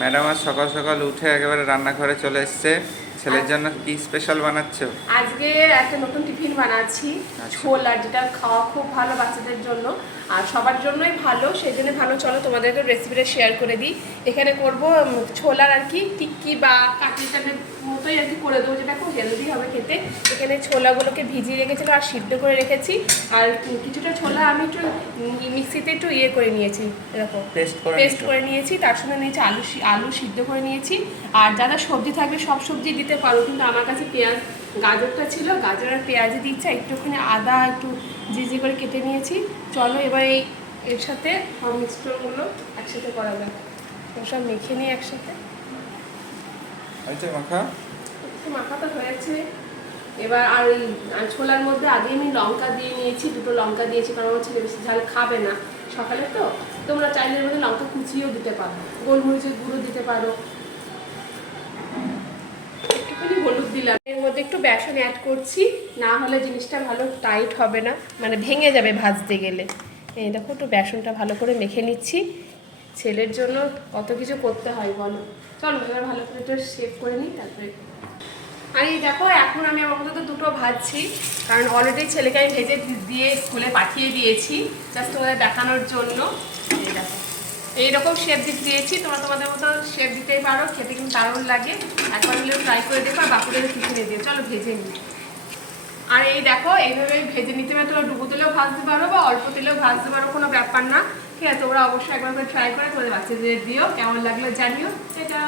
Madam আজ সকাল সকাল উঠে একেবারে রান্নাঘরে চলে এসেছে। ছেলের জন্য কি স্পেশাল বানাচ্ছো? আজকে একটা নতুন টিফিন বানাচ্ছি, আচ্ছা। ছোলা, যেটা খাওয়া খুব ভালো বাচ্চাদের জন্য আর সবার জন্যই ভালো, সেই জন্য ভালো। চলো তোমাদেরকে রেসিপিটা শেয়ার করে দিই। এখানে করব ছোলার আর কি টিক্কি বা কাটলেটের মতোই আর কি করে দেবো, যেটা খুব হেলদি হবে খেতে। এখানে ছোলাগুলোকে ভিজিয়ে রেখেছিলো আর সিদ্ধ করে রেখেছি, আর কিছুটা ছোলা আমি একটু মিক্সিতে একটু ইয়ে করে নিয়েছি, এরকম পেস্ট করে নিয়েছি। তার সঙ্গে নিয়েছি আলু সিদ্ধ করে নিয়েছি। আর যা যা সবজি থাকবে সব সবজি দিতে পারো, কিন্তু আমার কাছে পেঁয়াজ গাজরটা ছিল, গাজর আর পেঁয়াজ দিচ্ছি, একটুখানি আদা একটু জি করে কেটে নিয়েছি। চলো এবার এর সাথে সব মিক্সচারগুলো একসাথে করা যাক। সব মেখে নিই একসাথে। মাখা তো হয়েছে। এবার আর ওই ছোলার মধ্যে আগে আমি লঙ্কা দিয়ে নিয়েছি, দুটো লঙ্কা দিয়েছি, কারণ আমার ছেলে বেশি ঝাল খাবে না সকালে। তো তোমরা চাইলে এর মধ্যে লঙ্কা কুচিয়েও দিতে পারো, গোলমরিচের গুঁড়ো দিতে পারো। একটুখানি হলুদ দিলাম, এর মধ্যে একটু বেসন অ্যাড করছি, না হলে জিনিসটা ভালো টাইট হবে না, মানে ভেঙে যাবে ভাজতে গেলে। এই দেখো, একটু বেসনটা ভালো করে মেখে নিচ্ছি। ছেলের জন্য কত কিছু করতে হয় বলো। চলো এবার ভালো করে একটু শেপ করে নিই, তারপরে। আর এই দেখো, এখন আমি অন্তত দুটো ভাজছি, কারণ অলরেডি ছেলেকে আমি ভেজে দিয়ে স্কুলে পাঠিয়ে দিয়েছি, জাস্ট তোমাদের দেখানোর জন্য। এই দেখো, এইরকম শেপ দিয়েছি, তোমরা তোমাদের মতো শেপ দিতেই পারো, খেতে কিন্তু দারুণ লাগে। একবার হলেও ট্রাই করে দেখো, আর বাপুদের টিফিনে দিয়ে। চলো ভেজে নিই। আর এই দেখো, এইভাবে ভেজে নিতে পারো, তোমরা ডুবো তেলেও ভাজতে পারো বা অল্প তেলেও ভাজতে পারো, কোনো ব্যাপার না। ঠিক আছে, তোমরা অবশ্যই একবার করে ট্রাই করে তোমাদের বাচ্চাদের দিও। কেমন লাগলো জানিও। এটা